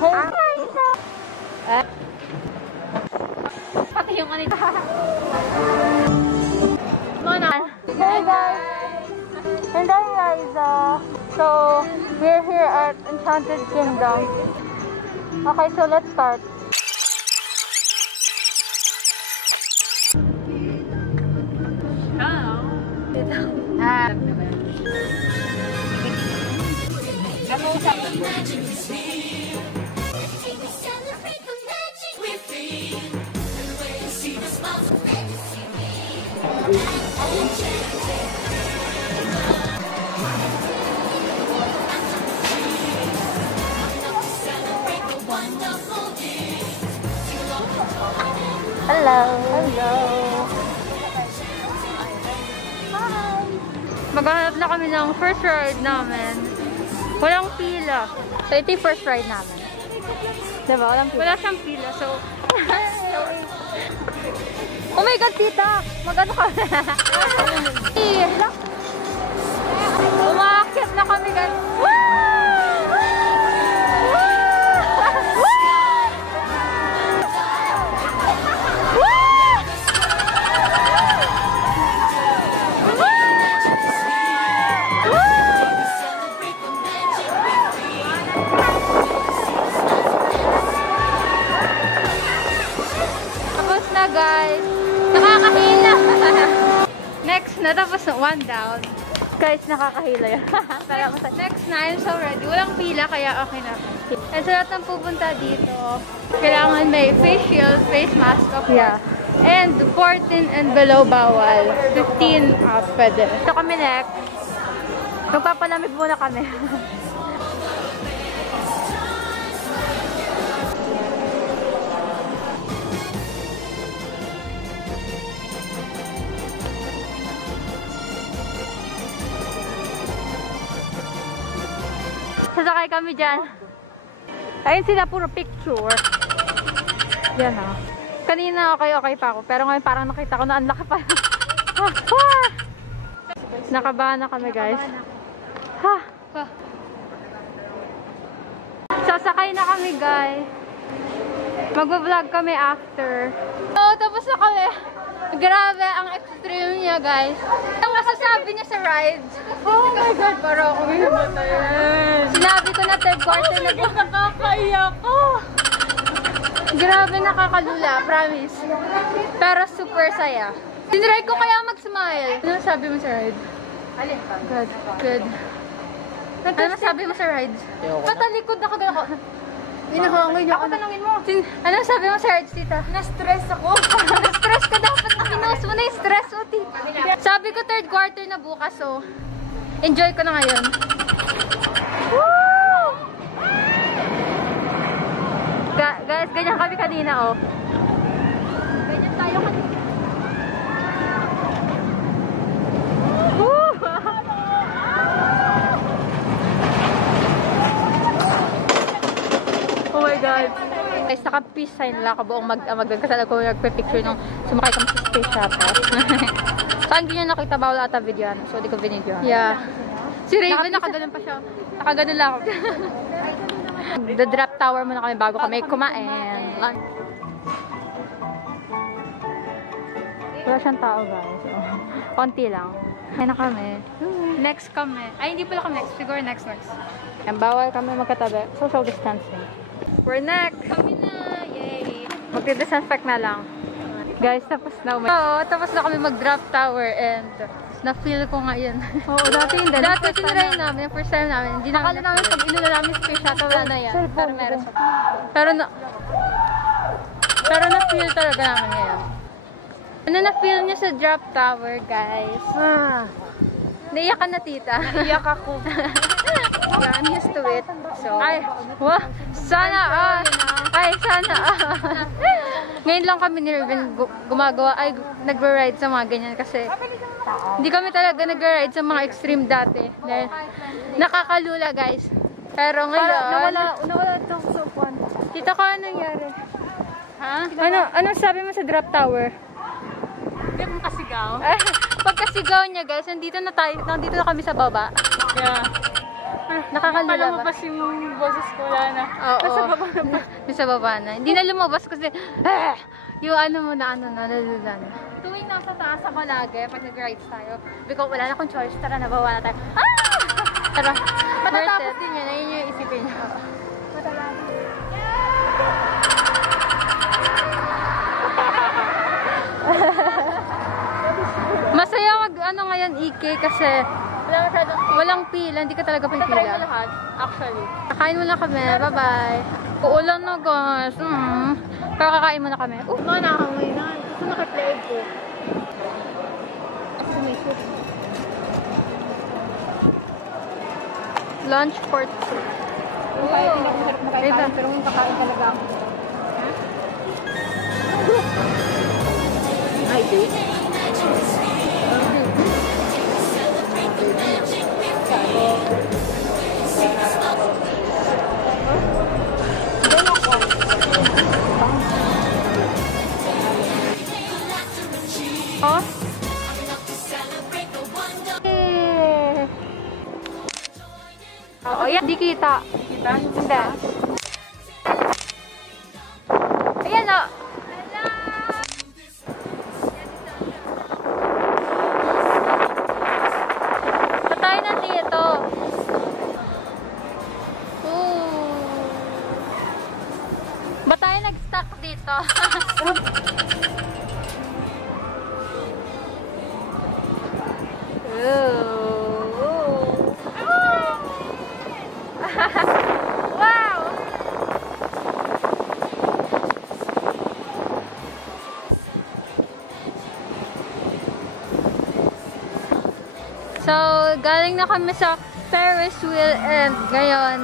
Pati yung kanina. Hey guys! And I'm Liza. So, we're here at Enchanted Kingdom. Okay, so let's start. Hello! Hello! Hi! Maghanap na kami ng first ride namin. Walang pila. So, ito yung first ride namin. Diba? Walang pila. Wala siyang pila. So, oh my God, tita! Mag-ano kami? Umakit na kami, guys. Guys, nakakahila. Next na, tapos one down. Guys, nakakahila yan. Next na, I'm so ready. Walang pila, kaya okay na. And sa lahat ng pupunta dito, kailangan may face shield, face mask, of course. Yeah. And 14 and below bawal. 15 up, pwede. Ito kami next. Magpapalamig muna kami. Sasakay kami dyan. Ayun sila, puro picture. Yan ha. Kanina okay pa ako. Pero ngayon parang nakita ko na ang laki pa. Nakabahan na kami guys. Ha! Sasakay na kami guys. Magbablog kami after. Oh, tapos na kami. Grabe ang extreme niya guys. Ang masasabi niya sa rides. Oh my God, parang ako may namatayan. Sinabi ko na third quarter na po. Nakakaiyak ko. Grabe, nakakalula, promise. Pero super saya. Tinry ko kaya mag-smile. Ano sabi mo sa rides? Alin pa? Good. Ano masabi mo sa rides? Patalikod na kagaya ko. Inahangay niya. Ako tanongin mo. Ano sabi mo sa rides, tita? Na-stress ako. Na-stress ka dapat. Nakinos mo na yung stress, o tita. Sabi ko third quarter na bukas, so enjoy ko na ngayon. Woo! Guys, ganyan kami kanina, oh. Ganyan tayo kanina. Woo! Oh my God. Guys, naka-peace sign lang ako buong magkasal ako nagpe-picture nung sumakay kami sa space shuttle. Saan ganyan nakita bawal ata videoan? So, di ko binidyoan. Yeah. Si Raven, nakaganon pa siya. Nakaganon lang ako. The drop tower muna kami bago kami kumain. Wala siyang tao guys. Oh. Konti lang. Kaya na kami. Next kami. Ay, hindi pala kami next. Siguro next. Yan, bawal kami magkatabi. Social distancing. We're next! Kami na! Yay! Magdi-disinfect na lang. Guys, tapos na. Oo, tapos na kami mag-drop tower and na-feel ko nga yun. Oo, dati hindi. Dati tinry namin, first time namin. Hindi nakala namin pag inula namin space shuttle, wala na yan. Pero meron siya. Pero na-feel talaga namin ngayon. Ano na-feel niya sa drop tower, guys? Naiyak ka na, tita. Naiyak ako. Yeah, I'm used to it. So, sana ngayon lang kami ni Ruben nagre-ride sa mga ganyan kasi hindi kami talaga nagre-ride sa mga extreme dati. Nakakalula, guys. Pero ngayon, nawala itong supuan. Tita ka, anong nangyari? Ha? Anong sabi mo sa drop tower? Hindi akong kasigaw. Pagkasigaw niya, guys, nandito na kami sa baba. Yeah. Nakakalula ba? Palumabas yung boses ko, wala na. Oo. Yung sa baba na. Hindi na lumabas kasi, yung ano mo na, nalula na. Tuwing nasa taas ako lagi, pag nag-rides tayo, because wala na akong choice, tara, nabawa na tayo. Tara, matatapos din yun, ayun yung isipin niyo. Matatapos. Masaya mag, ngayon, EK, kasi walang pila, hindi ka talaga pipila. Try mo lahat, actually. Kakain muna kami, bye-bye. Uulan na, guys. Pero kakain muna kami. Nakahangoy na. Ito naka-play ko. Lunch for two. Kahit hindi ako masarap makakain, pero kung kakain talaga ako. Ay, date? Oh? Oo, yan. Di kita. Kita? Hindi. Ayan o. Patay na dito. Ba't tayo nag-stuck dito? Wow! So, galing na kami sa Ferris wheel and ngayon,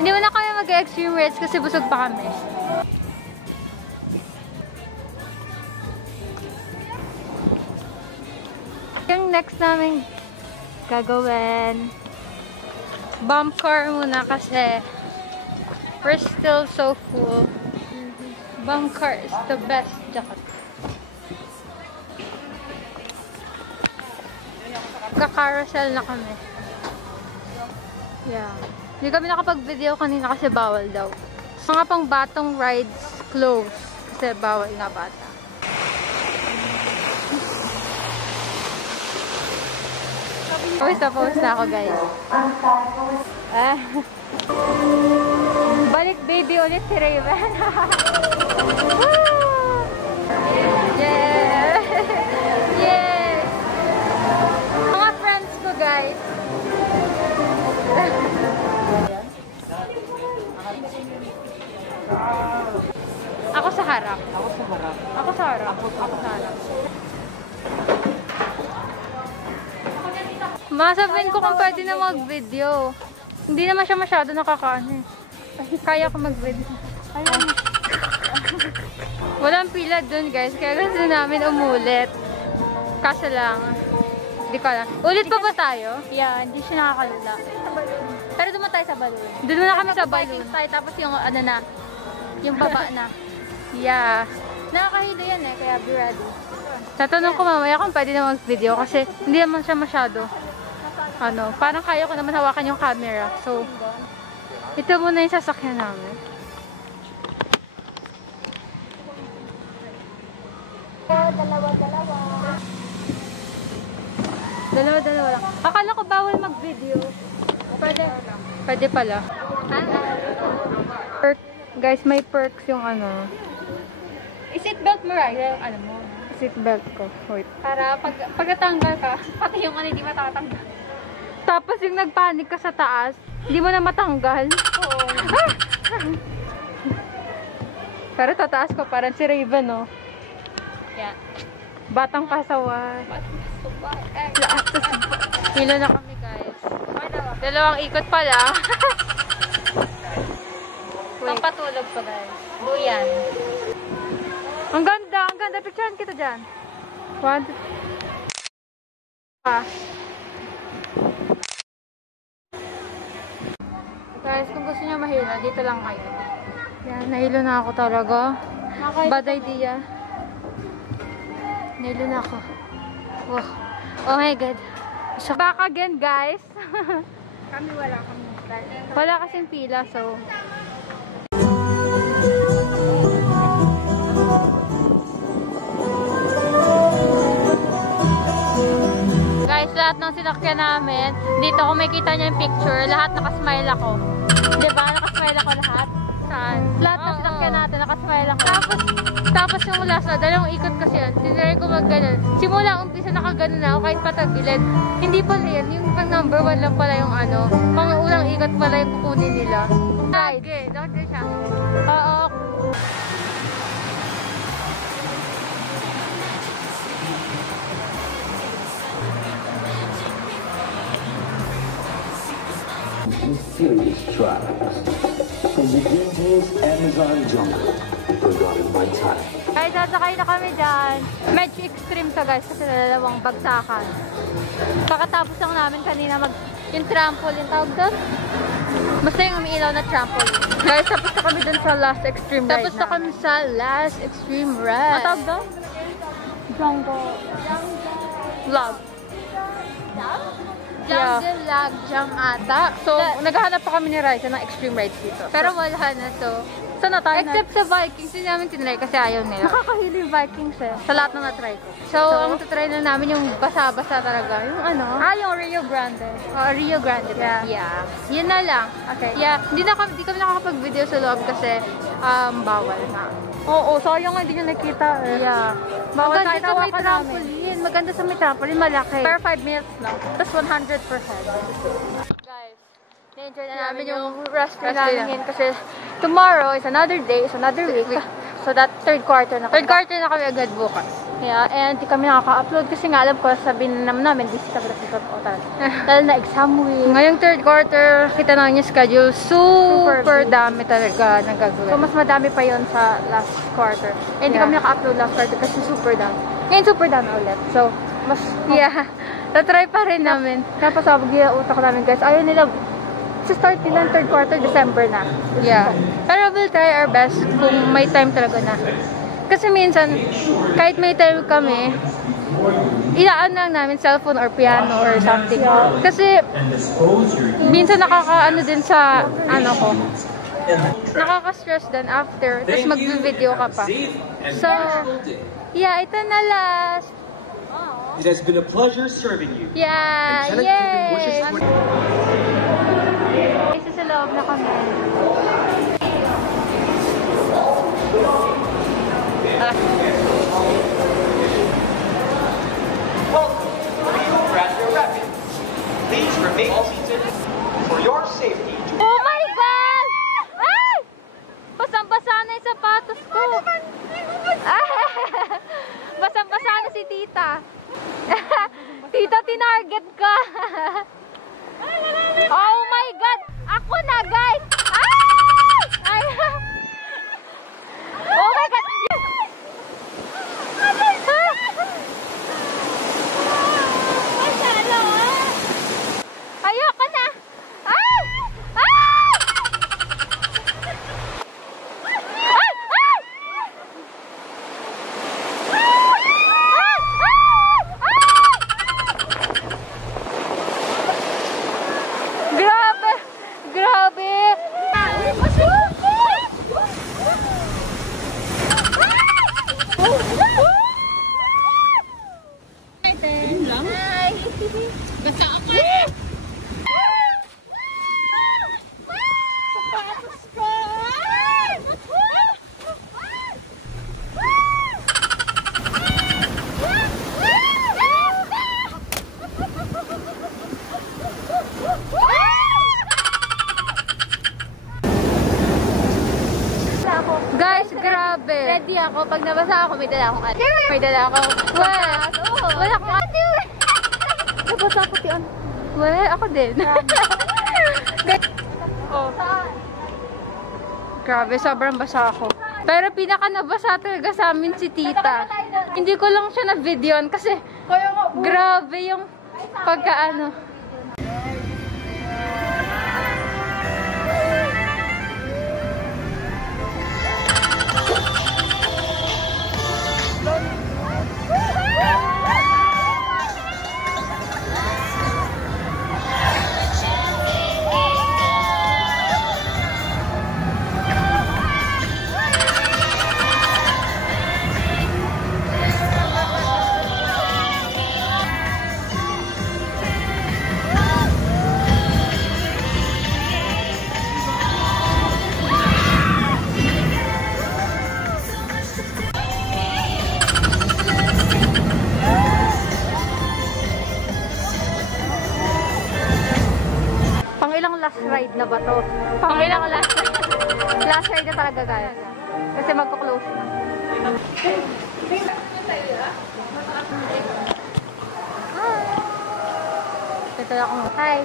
hindi mo na kami mag-extreme rides kasi busog pa kami. Yung next namin gagawin, bump car muna kasi we're still so full. Bump car is the best jacket. Kaka-carousel na kami. Yeah. Hindi kami nakapag-video kanina kasi bawal daw. Mga pang batong rides close kasi bawal nga bata. Pause na ako, guys. Balik baby ulit si Raven. Yeah! Yeah! Mga friends ko, guys. Ako sa harap. Ako sa harap. Ako sa harap. Ako sa harap. Masabihin ko kung pwede na mag-video. Hindi naman siya masyado nakakaano eh. Kaya ko mag-video. Walang pila dun, guys. Kaya gusto namin umulit. Kaso lang, hindi ko alam. Ulit pa ba tayo? Yeah, hindi siya nakakalula. Pero duman tayo sa balloon. Doon muna kami sa balloon. Tayo, tapos yung ano na, yung baba na. Yeah. Nakakahilo yan eh, kaya be ready. Tatanong ko mamaya kung pwede na mag-video kasi hindi naman siya masyado. Parang kaya ko naman hawakan yung camera. So, ito muna yung sasakyan namin. Dalawa lang. Akala ko bawal mag-video. Pwede. Pwede pala. Guys, may perks yung I-seatbelt mo, Raya, yung ano mo. seatbelt ko. Wait. Para pag natanggal ka, pati yung ano hindi matatanggal. Tapos yung nagpanik ka sa taas, hindi mo na matanggal. Oo. Pero tataas ko, parang si Raven, no? Yeah. Batang pasawan. Hilo na kami, guys. Dalawang ikot pala. Pampatulog pa, guys. Buyan. Ang ganda, ang ganda. Picturean kita dyan. 1, 2, Guys, kung gusto niyo mahilo, dito lang kayo. Yan, nahilo na ako talaga. Bad idea. Nahilo na ako. Oh, oh my God. So, back again, guys. Kami wala kami. Wala kasing pila, so lahat ng sinakyan namin. Dito kung makikita niyo yung picture, lahat nakasmile ako. Diba? Nakasmile ako lahat. Saan? Lahat ng sinakyan natin, nakasmile ako. Tapos yung last na, dalawang ikot kasi yan. Sinari ko mag-ganon. Simula umpisa nakaganon na ako kahit patagilid. Hindi pala yan. Yung pang number 1 lang pala yung ano. Pang unang ikot pala yung kukunin nila. Okay, doctor siya. Oo. Mysterious tribes from the India's Amazon jungle forgotten by time. Guys, sasakay na kami dyan. Medyo extreme to guys kasi dalawang bagsakan. Kakatapos lang namin kanina yung trampoline tawag doon. Basta yung umiilaw na trampoline. Guys, tapos na kami dun sa last extreme ride. Tapos na kami sa last extreme ride. Ano tawag doon? Jungle Vlog. Jungle Lag Jam ata. So, naghahanap pa kami ni Raisa ng extreme rides dito. Pero wala na to. Sana tayo except sa Vikings, hindi namin tinry kasi ayaw nila. Nakakahili yung Vikings eh. Sa lahat na natry ko. So, ang tutry na namin yung basa-basa talaga. Yung ano? Yung Rio Grande. Rio Grande. Yeah. Yun na lang. Okay. Yeah. Hindi kami nakakapag-video sa loob kasi bawal na. Oo, sayang nga hindi nyo nakita eh. Yeah. Bawal maganda sa may trampoline. Maganda sa may trampoline, malaki. Per 5 minutes lang. Tapos 100 per head. Guys, na-enjoy na namin yung rest namin kasi tomorrow is another day, is another week. So that third quarter na kami. Third quarter na kami agad bukas. Yeah, and di kami nakaka-upload kasi nga alam ko sabihin namin busy sa talaga. Dahil na exam week. Ngayong third quarter, kita na yung schedule. Super dami talaga ng gagawin. So mas madami pa yon sa last quarter. And di kami naka-upload last quarter kasi super dami. Ngayon super dami ulit. So, mas tatry pa rin namin. Napasabog yung utak namin guys. Ayaw nila sa start nila third quarter, December na. Yeah. Pero we'll try our best kung may time talaga na. Kasi minsan, kahit may time kami, ilaan lang namin cellphone or piano or something. Kasi, minsan nakakaano din sa, ko, nakaka-stress din after, tapos mag-video ka pa. So, yeah, ito na last. It has been a pleasure serving you. Yeah, yay! Isa sa loob na kami. Please remain seated for your safety. Oh my God! Ay! Basang-basa na yung sapatos ko. Basang-basa na si tita. Tita, tinarget ka. Oh my God! Ako na, guys! Ay! Oh my God! Ayoko na! Ay! Ay! Grabe! Grabe! Basta ako eh! Sapatos ko! Guys, grabe! Ready ako. Pag nabasa ako, may dala akong May dala akong wala akong nabasa ako tiyan. Ako din. Grabe, sobrang basa ako. Pero pinaka nabasa talaga sa amin si tita. Hindi ko lang siya na-videoan kasi grabe yung pagkaano. last ride na talaga, guys. Kasi magko-close na. Hi! Ito ako. Hi!